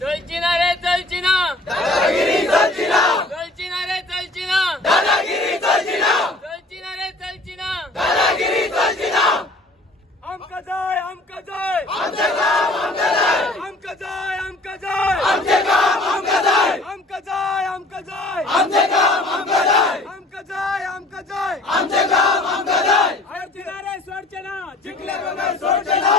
चलचिना रे चलचिना दादागिरी चलचिना चलचिना रे चलचिना दादागिरी चलचिना चलचिना रे चलचिना दादागिरी चलचिना आमका जाय आमका जाय आमचे काम आमका जाय आमका जाय आमका जाय आमचे काम आमका जाय आमका जाय आमका जाय आमचे काम आमका जाय आमका जाय आमका जाय आमचे काम आमका जाय चलचिना रे सोडचिना जिंकले बगैर सोडचे ना